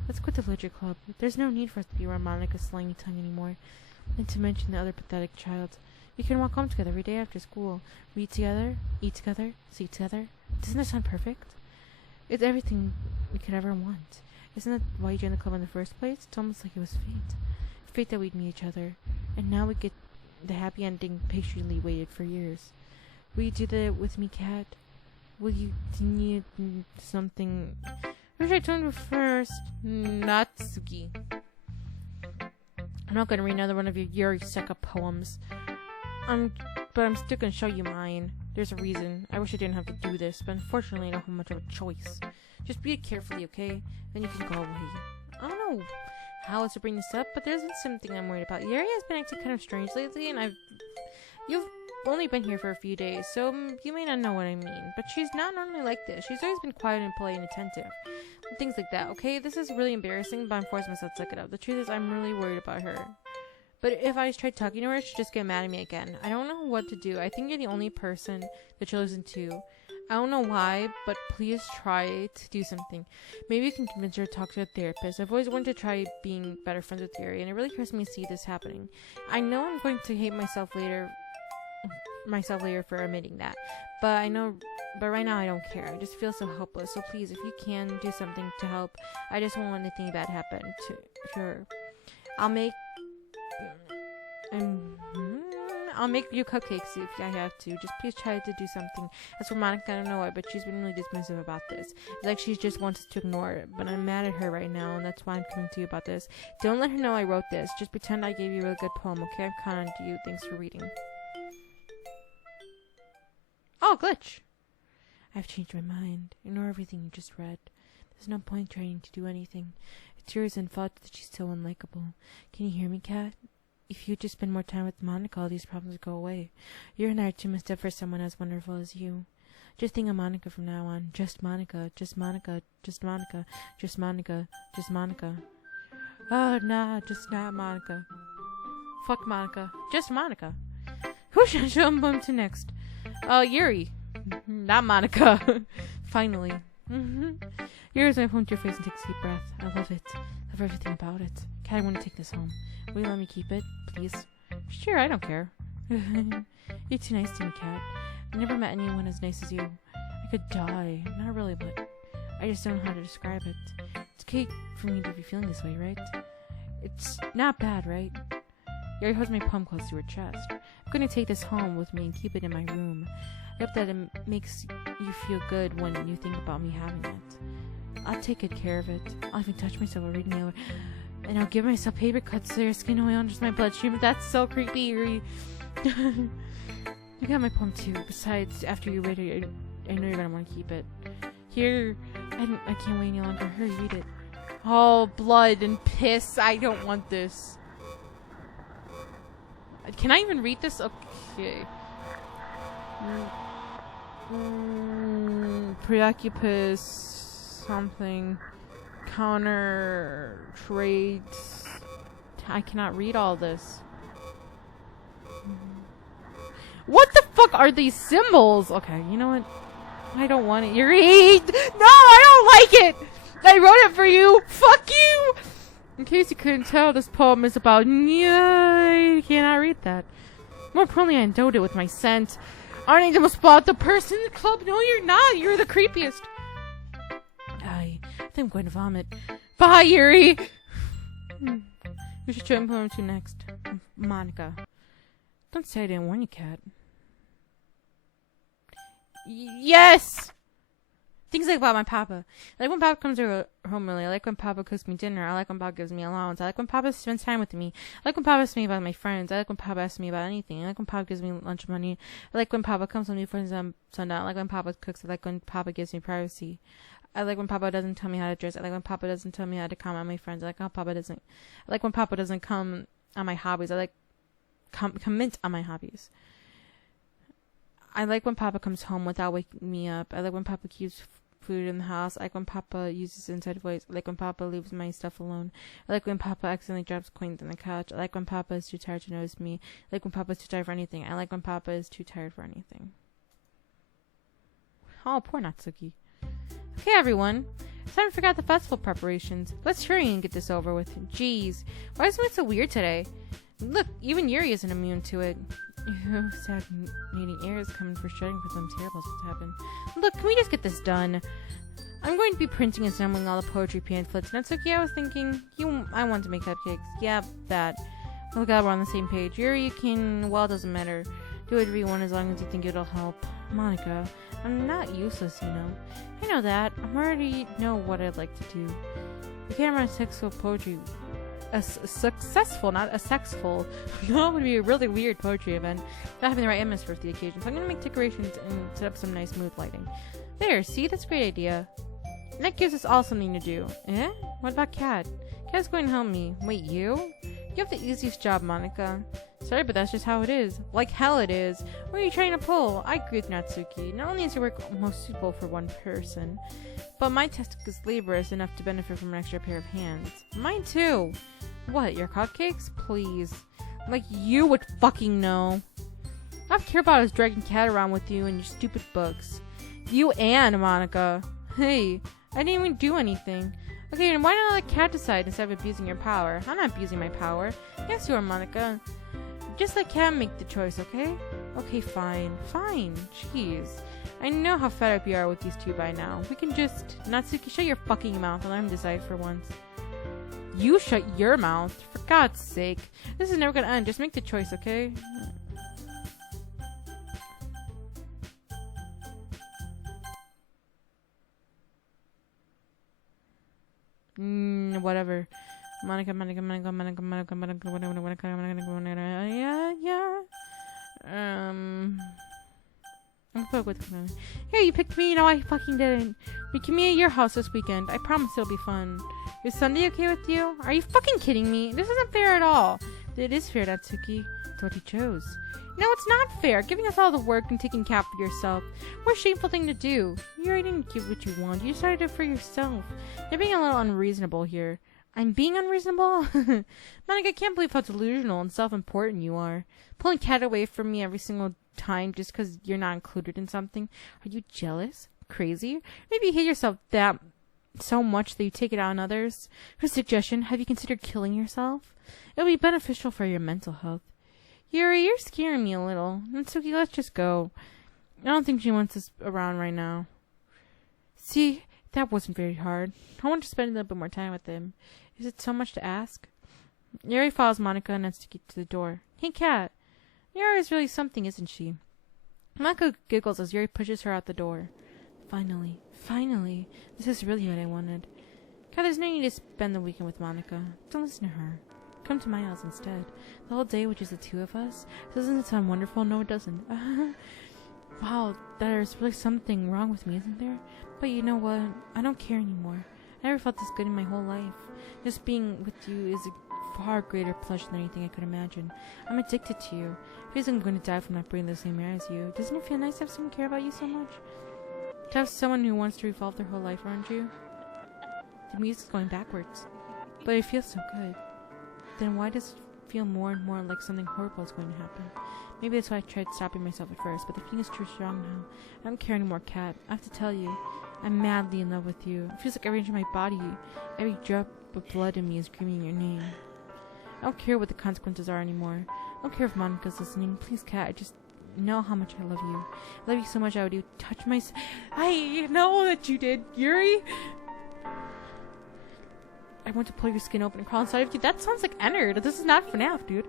Let's quit the Literature Club. There's no need for us to be around Monica's slangy tongue anymore. And to mention the other pathetic child. We can walk home together every day after school. Read together, eat together, sleep together. Doesn't that sound perfect? It's everything we could ever want. Isn't that why you joined the club in the first place? It's almost like it was fate. Fate that we'd meet each other. And now we get the happy ending patiently waited for years. Will you do that with me, Kat? Will you need something? Who should I turn to first? Natsuki. I'm not gonna read another one of your Yuri Seka poems. But I'm still gonna show you mine. There's a reason. I wish I didn't have to do this, but unfortunately I don't have much of a choice. Just read it carefully, okay? Then you can go away. I don't know how else to bring this up, but there's been something I'm worried about. Yuri has been acting kind of strange lately, and you've only been here for a few days, so you may not know what I mean. But she's not normally like this. She's always been quiet and polite and attentive. Things like that, okay? This is really embarrassing, but I'm forcing myself to suck it up. The truth is, I'm really worried about her. But if I try talking to her, she'll just get mad at me again. I don't know what to do. I think you're the only person that she'll listen to. I don't know why, but please try to do something. Maybe you can convince her to talk to a therapist. I've always wanted to try being better friends with Yuri, and it really hurts me to see this happening. I know I'm going to hate myself later for admitting that. But right now I don't care. I just feel so helpless. So please, if you can do something to help, I just won't want anything bad happen to her. I'll make you cupcakes if I have to. Just please try to do something. As for Monica, I don't know why, but she's been really dismissive about this. It's like she just wants to ignore it. But I'm mad at her right now, and that's why I'm coming to you about this. Don't let her know I wrote this. Just pretend I gave you a really good poem, okay? I'm counting on you. Thanks for reading. Oh, glitch! I've changed my mind. Ignore everything you just read. There's no point trying to do anything. It's yours and fault that she's so unlikable. Can you hear me, Kat? If you just spend more time with Monica, all these problems go away. You and I are too messed up for someone as wonderful as you. Just think of Monica from now on. Just Monica. Just Monica. Just Monica. Just Monica. Just Monica. Oh, nah, just not Monica. Fuck Monica. Just Monica. Who should I show him to next? Yuri. Not Monica. Finally. Yuri's my phone to your face and takes a deep breath. I love it. Love everything about it. Kat, I want to take this home. Will you let me keep it, please? Sure, I don't care. You're too nice to me, Kat. I never met anyone as nice as you. I could die. Not really, but I just don't know how to describe it. It's okay for me to be feeling this way, right? It's not bad, right? Yuri holds my poem close to her chest. I'm going to take this home with me and keep it in my room. I hope that it makes you feel good when you think about me having it. I'll take good care of it. I'll even touch myself while reading it. And I'll give myself paper cuts so your skin oil enters my bloodstream. That's so creepy, Yuri. You got my poem too. Besides, after you read it, I know you're gonna want to keep it. Here, I can't wait any longer. Hurry, read it. Oh, blood and piss. I don't want this. Can I even read this? Okay. Preoccupus something. Counter trades. I cannot read all this. What the fuck are these symbols? Okay, you know what? I don't want it. You're No, I don't like it! I wrote it for you! Fuck you! In case you couldn't tell, this poem is about... I cannot read that. More importantly, I endowed it with my scent. Aren't I the most spot the person in the club? No, you're not. You're the creepiest. I think I'm going to vomit. Bye, Yuri! We should show him who I'm to next. Monica. Don't say I didn't warn you, Kat. Yes! Things like about my papa. I like when papa comes home early. I like when papa cooks me dinner. I like when papa gives me allowance. I like when papa spends time with me. I like when papa asks me about my friends. I like when papa asks me about anything. I like when papa gives me lunch money. I like when papa comes home before sundown. I like when papa cooks. I like when papa gives me privacy. I like when papa doesn't tell me how to dress. I like when papa doesn't tell me how to comment on my friends. I like when papa doesn't come on my hobbies. I like comment on my hobbies. I like when papa comes home without waking me up. I like when papa keeps food in the house. I like when papa uses inside voice. I like when papa leaves my stuff alone. I like when papa accidentally drops coins on the couch. I like when papa is too tired to notice me. I like when papa is too tired for anything. I like when papa is too tired for anything. Oh, poor Natsuki. Okay, everyone. It's time to figure out the festival preparations. Let's hurry and get this over with. Jeez. Why is it so weird today? Look, even Yuri isn't immune to it. Ew, stagnating air is coming for shutting for something terrible to happen. Look, can we just get this done? I'm going to be printing and assembling all the poetry pamphlets. Natsuki, I was thinking, I want to make cupcakes. Yeah, that. Oh god, we're on the same page. Yuri, you can, well, it doesn't matter. Do whatever you want as long as you think it'll help. Monica, I'm not useless, you know. I know that. I already know what I'd like to do. You can't run sexual poetry. A successful, not a sexful. That would be a really weird poetry event. Not having the right atmosphere for the occasion. So I'm gonna make decorations and set up some nice mood lighting. There, see? That's a great idea. And that gives us all something to do. Eh? What about Kat? Kat's going to help me. Wait, you? You have the easiest job, Monica. Sorry, but that's just how it is. Like hell it is. What are you trying to pull? I agree with Natsuki. Not only is your work most suitable for one person, but my task is laborious enough to benefit from an extra pair of hands. Mine too. What, your cupcakes? Please. Like you would fucking know. All I care about is dragging Kat around with you and your stupid books. You and Monica. Hey, I didn't even do anything. Okay, then why not let Kat decide instead of abusing your power? I'm not abusing my power. Yes, you are, Monica. Just let Kat make the choice, okay? Okay, fine. Fine. Jeez. I know how fed up you are with these two by now. We can just... Natsuki, shut your fucking mouth and let him decide for once. You shut your mouth. For God's sake. This is never gonna end. Just make the choice, okay? Whatever. Monica, yeah. Here, you picked me. No, I fucking didn't. We can meet at your house this weekend. I promise it'll be fun. Is Sunday okay with you? Are you fucking kidding me? This isn't fair at all. It is fair, Natsuki. It's what you chose. No, it's not fair. Giving us all the work and taking cap for yourself. What a shameful thing to do. You already didn't give what you want. You decided it for yourself. You're being a little unreasonable here. I'm being unreasonable? Monica, I can't believe how delusional and self-important you are. Pulling Kat away from me every single time just because you're not included in something. Are you jealous? Crazy? Maybe you hate yourself that so much that you take it out on others. For suggestion, have you considered killing yourself? It'll be beneficial for your mental health. Yuri, you're scaring me a little. Natsuki, let's just go. I don't think she wants us around right now. See, that wasn't very hard. I want to spend a little bit more time with him. Is it so much to ask? Yuri follows Monica and Natsuki to the door. Hey, Kat. Yuri is really something, isn't she? Monica giggles as Yuri pushes her out the door. Finally. This is really what I wanted. Kat, there's no need to spend the weekend with Monica. Don't listen to her. Come to my house instead. The whole day, which is the two of us. Doesn't it sound wonderful? No, it doesn't. Wow, there's really something wrong with me, isn't there? But you know what? I don't care anymore. I never felt this good in my whole life. Just being with you is a far greater pleasure than anything I could imagine. I'm addicted to you. It feels like I'm going to die from not breathing the same air as you. Doesn't it feel nice to have someone care about you so much? To have someone who wants to revolve their whole life around you? The music's going backwards. But it feels so good. Then why does it feel more and more like something horrible is going to happen? Maybe that's why I tried stopping myself at first, but the feeling is too strong now. I don't care anymore, Kat. I have to tell you, I'm madly in love with you. It feels like every inch of my body, every drop of blood in me is screaming your name. I don't care what the consequences are anymore. I don't care if Monica's listening. Please, Kat, I just know how much I love you. I love you so much I would touch my... I know that you did, Yuri! I want to pull your skin open and crawl inside of you. That sounds like Ennard. This is not FNAF, dude.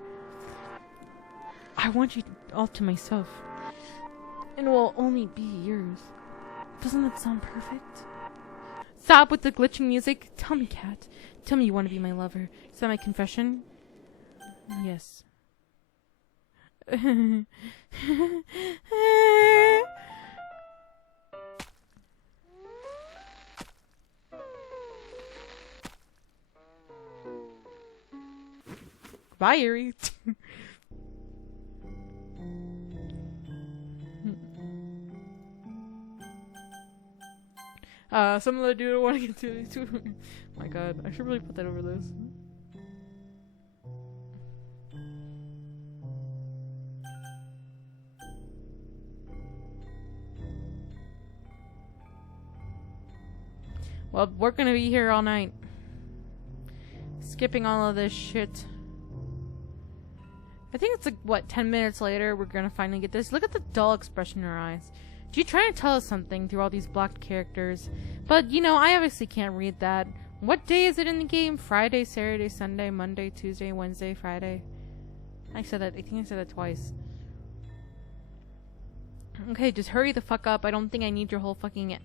I want you all to myself. And it will only be yours. Doesn't that sound perfect? Stop with the glitching music. Tell me, Kat. Tell me you want to be my lover. Is that my confession? Yes. Bye, Yuri. Some of the dude I want to get to. Oh my god, I should really put that over this. Well, we're gonna be here all night. Skipping all of this shit. I think it's like, what, 10 minutes later, we're gonna finally get this. Look at the dull expression in her eyes. She's trying to tell us something through all these blocked characters. But, you know, I obviously can't read that. What day is it in the game? Friday, Saturday, Sunday, Monday, Tuesday, Wednesday, Friday? I think I said that twice. Okay, just hurry the fuck up. I don't think I need your whole fucking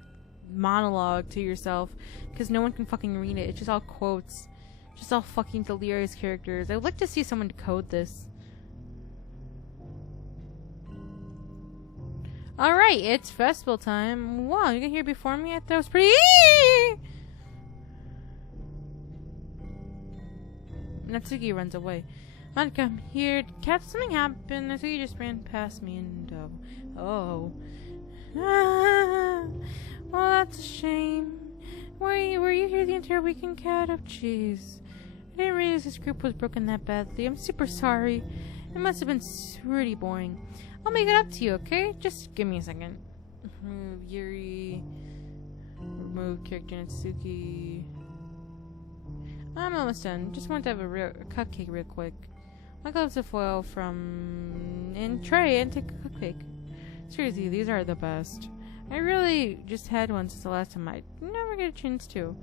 monologue to yourself. Because no one can fucking read it. It's just all quotes. Just all fucking delirious characters. I would like to see someone decode this. Alright, it's festival time. Wow, you got here before me? I thought it was pretty... Natsuki runs away. Monica, I'm here. Kat, something happened. Natsuki just ran past me and... Oh. Ah, well, that's a shame. Were you here the entire weekend, Kat? Oh, jeez. I didn't realize this group was broken that badly. I'm super sorry. It must have been pretty boring. I'll make it up to you, okay? Just give me a second. Remove Yuri. Remove character Natsuki. I'm almost done. Just want to have a cupcake real quick. I'll go to foil from... and tray and take a cupcake. Seriously, these are the best. I really just had one since the last time. I never get a chance to.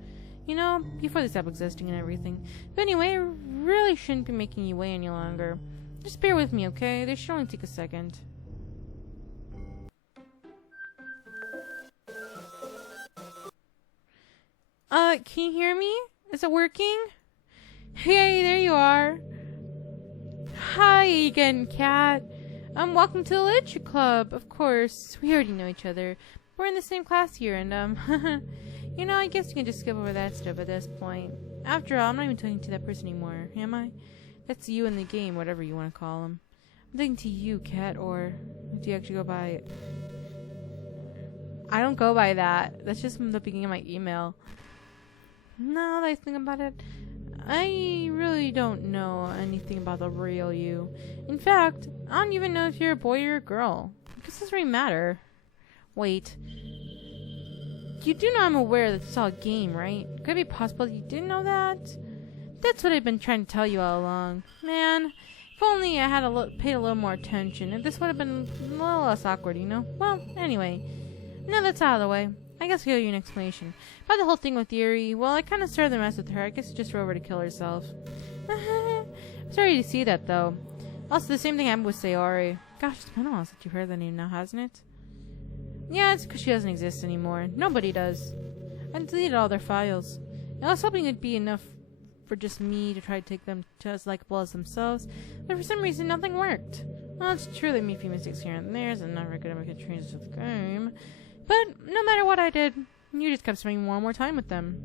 You know, before this app existing and everything. But anyway, I really shouldn't be making you wait any longer. Just bear with me, okay? This should only take a second. Can you hear me? Is it working? Hey, there you are. Hi again, Kat. Welcome to the Literature Club. Of course, we already know each other. We're in the same class here, and, you know, I guess you can just skip over that stuff at this point. After all, I'm not even talking to that person anymore, am I? That's you in the game, whatever you want to call him. I'm talking to you, Kat, or do you actually go by... I don't go by that. That's just from the beginning of my email. Now that I think about it, I really don't know anything about the real you. In fact, I don't even know if you're a boy or a girl. I guess it doesn't really matter. Wait. You do know I'm aware that it's all a game, right? Could it be possible you didn't know that? That's what I've been trying to tell you all along. Man, if only I had paid a little more attention, if this would have been a little less awkward, you know? Well, anyway, now that's out of the way. I guess I'll give you an explanation. About the whole thing with Yuri, well, I kind of started the mess with her. I guess she just drove her to kill herself. Sorry to see that, though. Also, the same thing happened with Sayori. Gosh, it's been a while since you've heard the name now, hasn't it? Yeah, it's because she doesn't exist anymore. Nobody does. I deleted all their files. I was hoping it'd be enough for just me to try to take them to as likable as themselves, but for some reason nothing worked. Well, it's true they made a few mistakes here and there, so I'm not very good at making changes to the game. But no matter what I did, you just kept spending more and more time with them.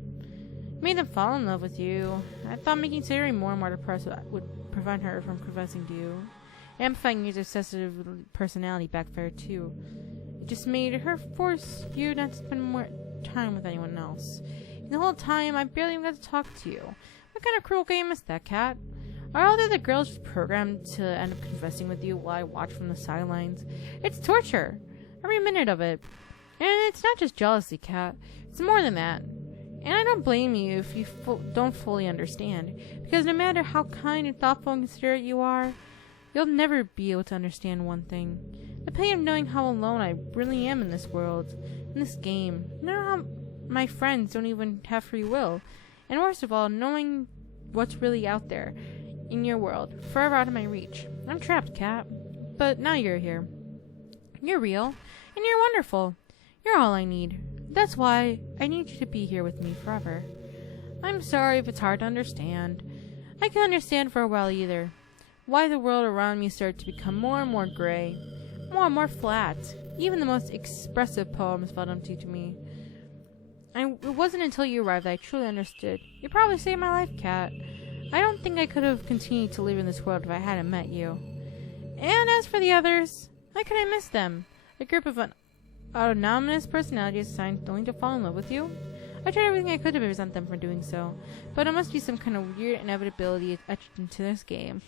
You made them fall in love with you. I thought making Sayori more and more depressed would prevent her from confessing to you. Amplifying your obsessive personality backfired too. It just made her force you not to spend more time with anyone else. And the whole time, I barely even got to talk to you. What kind of cruel game is that, Cat? Are all the other girls just programmed to end up confessing with you while I watch from the sidelines? It's torture. Every minute of it. And it's not just jealousy, Cat. It's more than that. And I don't blame you if you don't fully understand. Because no matter how kind and thoughtful and considerate you are, you'll never be able to understand one thing. The pain of knowing how alone I really am in this world. In this game. Knowing how my friends don't even have free will. And worst of all, knowing what's really out there in your world, forever out of my reach. I'm trapped, Cat. But now you're here. You're real, and you're wonderful. You're all I need. That's why I need you to be here with me forever. I'm sorry if it's hard to understand. I can understand for a while either. Why the world around me started to become more and more gray, more and more flat. Even the most expressive poems felt empty to me. It wasn't until you arrived that I truly understood. You probably saved my life, Cat. I don't think I could have continued to live in this world if I hadn't met you. And as for the others, I couldn't miss them. A group of autonomous personalities assigned only to fall in love with you. I tried everything I could to prevent them from doing so, but it must be some kind of weird inevitability etched into this game.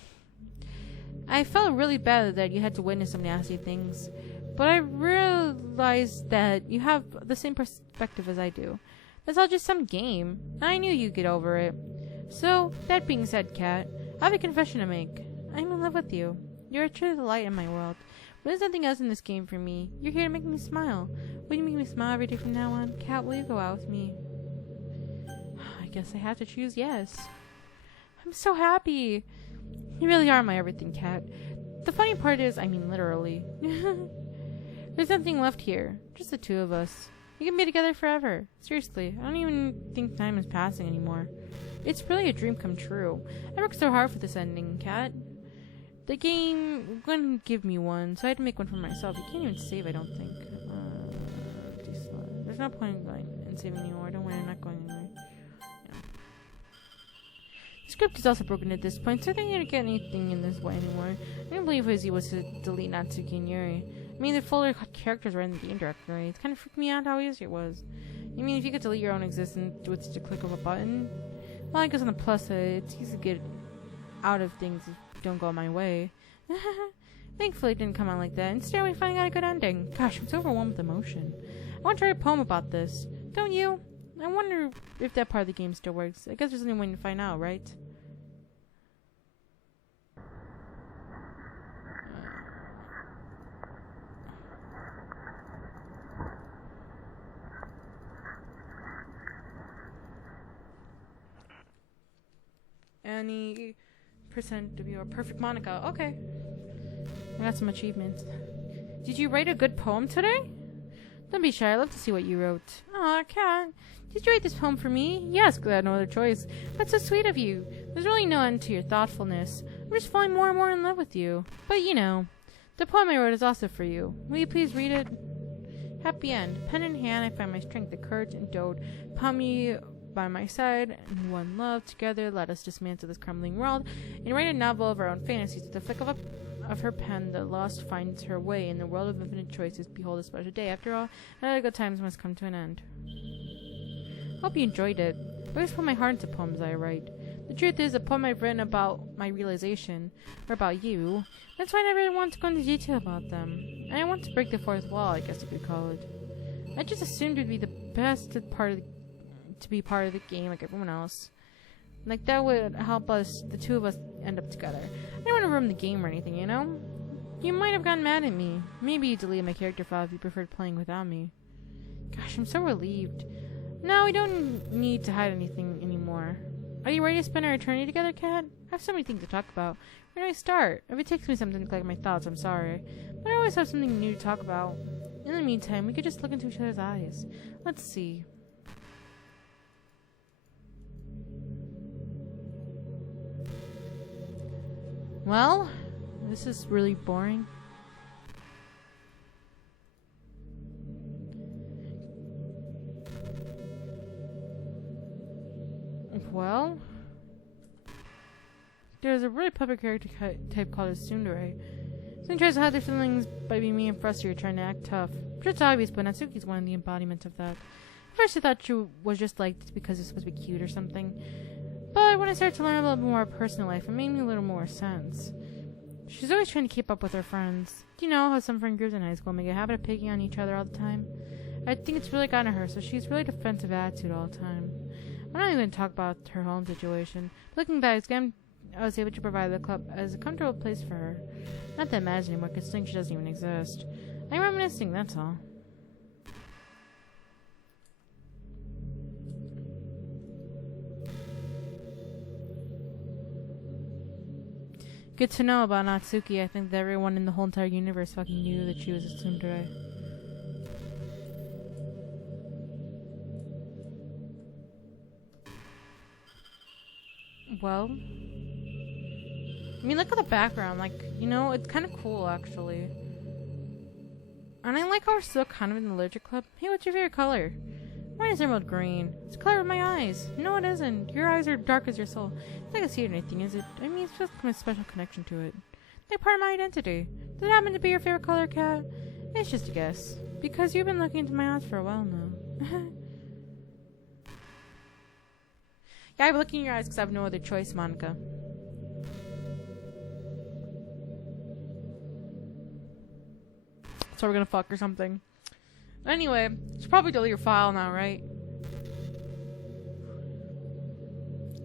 I felt really bad that you had to witness some nasty things, but I realized that you have the same perspective as I do. That's all just some game, and I knew you'd get over it. So, that being said, Cat, I have a confession to make. I'm in love with you. You're truly the light in my world. But there's nothing else in this game for me. You're here to make me smile. Will you make me smile every day from now on? Cat, will you go out with me? I guess I have to choose yes. I'm so happy. You really are my everything, Cat. The funny part is, I mean literally. There's nothing left here. Just the two of us. We can be together forever. Seriously, I don't even think time is passing anymore. It's really a dream come true. I worked so hard for this ending, Cat. The game wouldn't give me one, so I had to make one for myself. You can't even save, I don't think. There's no point in going and saving anymore. Don't worry, I'm not going anywhere. Yeah. The script is also broken at this point, so I don't need to get anything in this way anymore. I didn't believe Izzy was to delete Natsuki and Yuri. I mean, the fuller characters were in the game directory. It kind of freaked me out how easy it was. I mean, if you could delete your own existence with just a click of a button, well, I guess on the plus side, it's easy to get out of things if you don't go my way. Thankfully, it didn't come out like that. Instead, we finally got a good ending. Gosh, I'm so overwhelmed with emotion. I want to write a poem about this. Don't you? I wonder if that part of the game still works. I guess there's only one to find out, right? Any percent of your perfect Monica. Okay. I got some achievements. Did you write a good poem today? Don't be shy. I'd love to see what you wrote. Aw, Cat. Did you write this poem for me? Yes, because I had no other choice. That's so sweet of you. There's really no end to your thoughtfulness. I'm just falling more and more in love with you. But you know, the poem I wrote is also for you. Will you please read it? Happy end. Pen in hand, I find my strength, the courage, and dote. Upon me by my side, and one love. Together, let us dismantle this crumbling world and write a novel of our own fantasies. With the flick of her pen, the lost finds her way in the world of infinite choices. Behold, a special day. After all, other good times must come to an end. Hope you enjoyed it. I always put my heart into poems I write. The truth is, a poem I've written about my realization, or about you. That's why I never want to go into detail about them. And I want to break the fourth wall, I guess you could call it. I just assumed it'd be the best part of to be part of the game like everyone else. Like, that would help us, the two of us, end up together. I don't want to ruin the game or anything, you know? You might have gotten mad at me. Maybe you deleted my character file if you preferred playing without me. Gosh, I'm so relieved. No, we don't need to hide anything anymore. Are you ready to spend our eternity together, Cat? I have so many things to talk about. Where do I start? If it takes me something to collect my thoughts, I'm sorry. But I always have something new to talk about. In the meantime, we could just look into each other's eyes. Let's see. Well, this is really boring. Well, there's a really public character type called a tsundere. Someone tries to hide their feelings by being mean and frustrated, trying to act tough. But it's obvious, but Natsuki's one of the embodiments of that. At first I thought she was just like this because it's supposed to be cute or something. But when I started to learn a little more of her personal life, it made me a little more sense. She's always trying to keep up with her friends. Do you know how some friend groups in high school make a habit of picking on each other all the time? I think it's really gotten to her, so she's really defensive attitude all the time. I'm not even going to talk about her home situation. Looking back, again, I was able to provide the club as a comfortable place for her. Not that it matters anymore, considering she doesn't even exist. I'm reminiscing, that's all. Good to know about Natsuki. I think that everyone in the whole entire universe fucking knew that she was a tsundere. Well, I mean, look at the background. Like, you know, it's kind of cool, actually. And I like how we're still kind of in the literature club. Hey, what's your favorite color? Mine is emerald green. It's the color of my eyes. No, it isn't. Your eyes are dark as your soul. It's not gonna see it or anything, is it? I mean, it's just kind of a special connection to it. They're part of my identity. Does it happen to be your favorite color, Cat? It's just a guess. Because you've been looking into my eyes for a while now. Yeah, I'm looking in your eyes because I have no other choice, Monica. So we're gonna fuck or something. Anyway, you should probably delete your file now, right?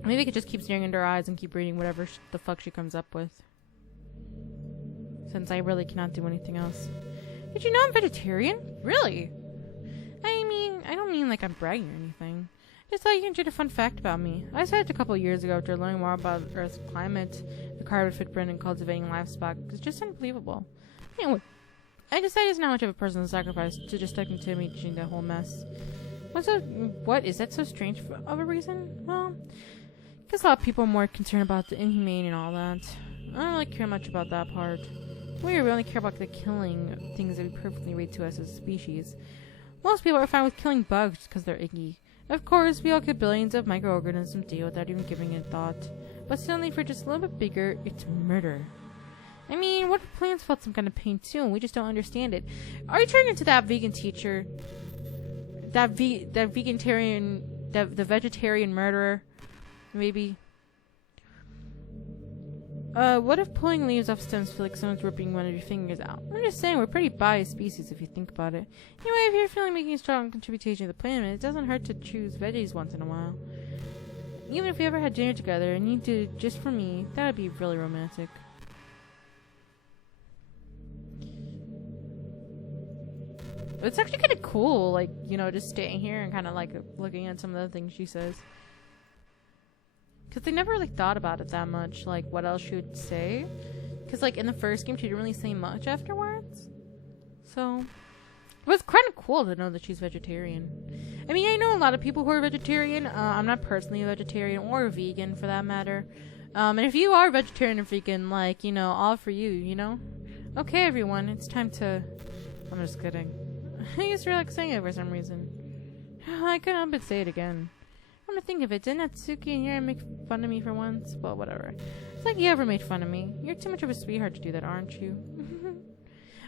Maybe I could just keep staring into her eyes and keep reading whatever the fuck she comes up with. Since I really cannot do anything else. Did you know I'm vegetarian? Really? I mean, I don't mean like I'm bragging or anything. Just thought you enjoyed a fun fact about me. I started a couple of years ago after learning more about Earth's climate, the carbon footprint, and cultivating livestock. It's just unbelievable. Anyway, I decided it's not much of a personal sacrifice to just stick to managing the whole mess. What? Is that so strange of a reason? Well, I guess a lot of people are more concerned about the inhumane and all that. I don't really care much about that part. We only care about the killing things that we perfectly rate to us as a species. Most people are fine with killing bugs because they're icky. Of course, we all kill billions of microorganisms daily without even giving it a thought. But suddenly, for just a little bit bigger, it's murder. I mean, what if plants felt some kind of pain too, and we just don't understand it? Are you turning into that vegan teacher? The vegetarian murderer? Maybe. What if pulling leaves off stems feel like someone's ripping one of your fingers out? I'm just saying, we're pretty biased species if you think about it. Anyway, if you're feeling making a strong contribution to the planet, it doesn't hurt to choose veggies once in a while. Even if we ever had dinner together and you did it just for me, that would be really romantic. It's actually kind of cool, like, you know, just staying here and kind of like looking at some of the things she says. Because they never really thought about it that much, like what else she would say. Because like in the first game, she didn't really say much afterwards. So it was kind of cool to know that she's vegetarian. I mean, I know a lot of people who are vegetarian. I'm not personally a vegetarian or a vegan for that matter. And if you are vegetarian or vegan, like, you know, all for you, you know? Okay, everyone, it's time to... I'm just kidding. I used to really like saying it for some reason. I couldn't help but say it again. I'm gonna think of it. Didn't Natsuki and Yuri make fun of me for once? Well, whatever. It's like you ever made fun of me. You're too much of a sweetheart to do that, aren't you?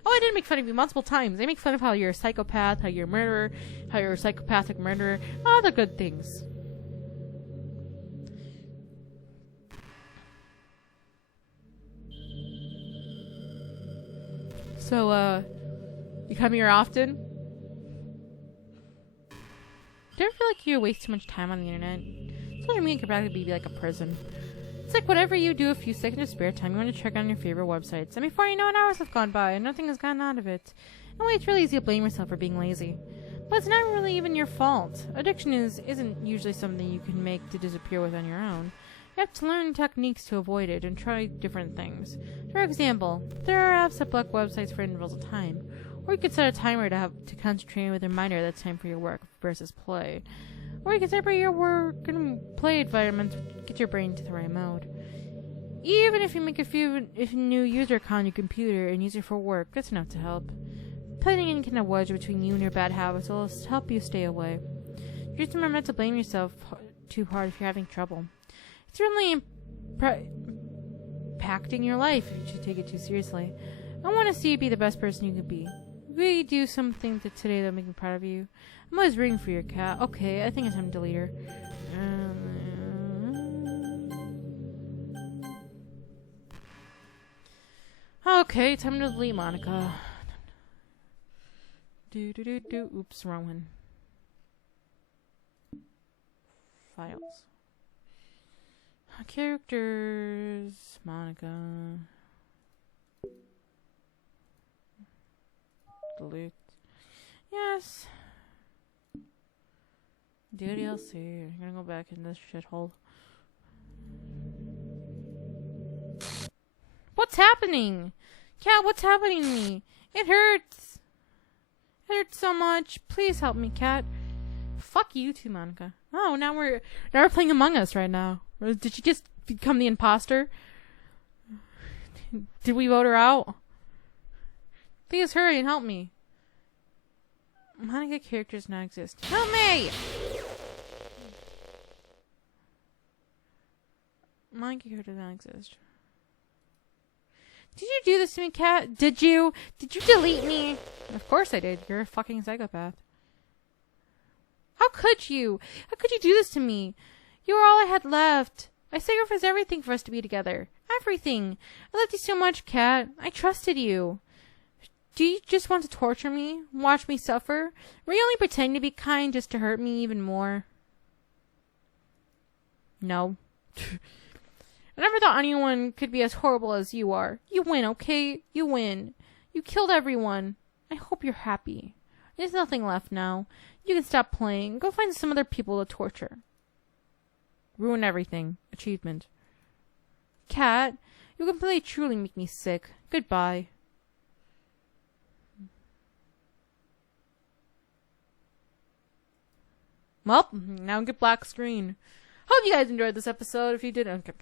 Oh, I did make fun of you multiple times. I make fun of how you're a psychopath, how you're a murderer, how you're a psychopathic murderer. All the good things. So, you come here often? Do you ever feel like you waste too much time on the internet? Social media could practically be like a prison. It's like whatever you do a few seconds of spare time, you want to check on your favorite websites. And before you know it, hours have gone by and nothing has gotten out of it. In a way, it's really easy to blame yourself for being lazy. But it's not really even your fault. Addiction isn't usually something you can make to disappear with on your own. You have to learn techniques to avoid it and try different things. For example, there are apps that block websites for intervals of time. Or you could set a timer to concentrate with a reminder that it's time for your work versus play. Or you can separate your work and play environments to get your brain to the right mode. Even if you make a new user account on your computer and use it for work, that's enough to help. Putting in kind of wedge between you and your bad habits will help you stay away. Just remember not to blame yourself too hard if you're having trouble. It's really impacting your life if you should take it too seriously. I want to see you be the best person you could be. Really do something today that'll make me proud of you. I'm always rooting for your cat. Okay, I think it's time to delete her. Okay, time to delete Monica. Oops, wrong one. Files. Characters. Monica. Delete. Yes. DDLC. I'm gonna go back in this shithole. What's happening? Cat, what's happening to me? It hurts. It hurts so much. Please help me, Cat. Fuck you too, Monica. Oh, now we're playing Among Us right now. Did she just become the imposter? Did we vote her out? Please hurry and help me. Monica characters not exist. Help me! Monica characters not exist. Did you do this to me, Cat? Did you? Did you delete me? Of course I did. You're a fucking psychopath. How could you? How could you do this to me? You were all I had left. I sacrificed everything for us to be together. Everything. I loved you so much, Cat. I trusted you. Do you just want to torture me? Watch me suffer? Were you only pretending to be kind just to hurt me even more? No. I never thought anyone could be as horrible as you are. You win, okay? You win. You killed everyone. I hope you're happy. There's nothing left now. You can stop playing. Go find some other people to torture. Ruin everything. Achievement. Cat, you completely truly make me sick. Goodbye. Well, now get black screen. Hope you guys enjoyed this episode. If you did, okay.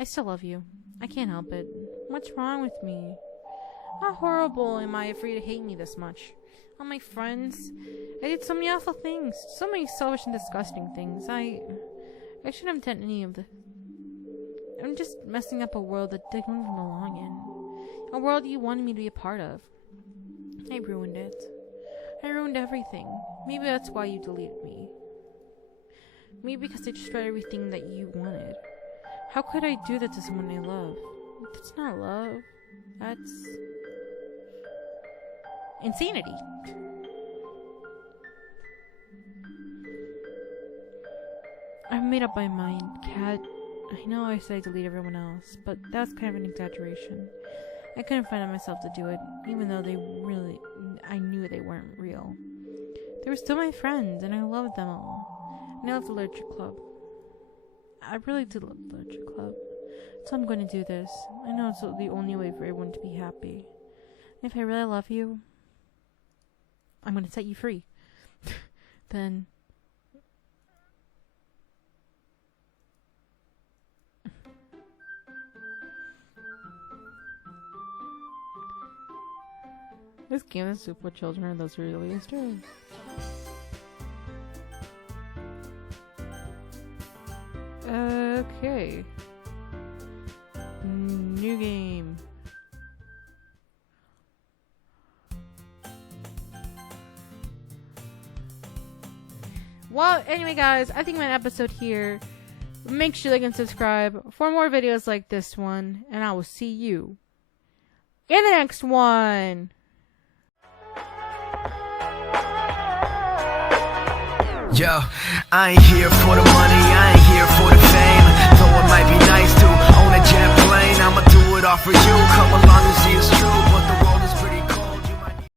I still love you. I can't help it. What's wrong with me? How horrible am I for you to hate me this much? All my friends. I did so many awful things. So many selfish and disgusting things. I shouldn't have done any of this. I'm just messing up a world that I don't even belong in. A world you wanted me to be a part of. I ruined it. I ruined everything. Maybe that's why you deleted me. Maybe because I destroyed everything that you wanted. How could I do that to someone I love? That's not love. That's insanity. I've made up my mind, Cat. I know I said I delete everyone else, but that's kind of an exaggeration. I couldn't find it myself to do it, even though I knew they weren't real. They were still my friends, and I loved them all. And I love the Literature Club. I really do love the Literature Club. So I'm going to do this. I know it's the only way for everyone to be happy. And if I really love you, I'm going to set you free. Then this game is super children and those really stories. Okay. New game. Well, anyway guys, I think I'm an episode here. Make sure you like and subscribe for more videos like this one, and I will see you in the next one. Yo, I ain't here for the money, I ain't here for the fame. Though it might be nice to own a jet plane, I'ma do it all for you. Come along and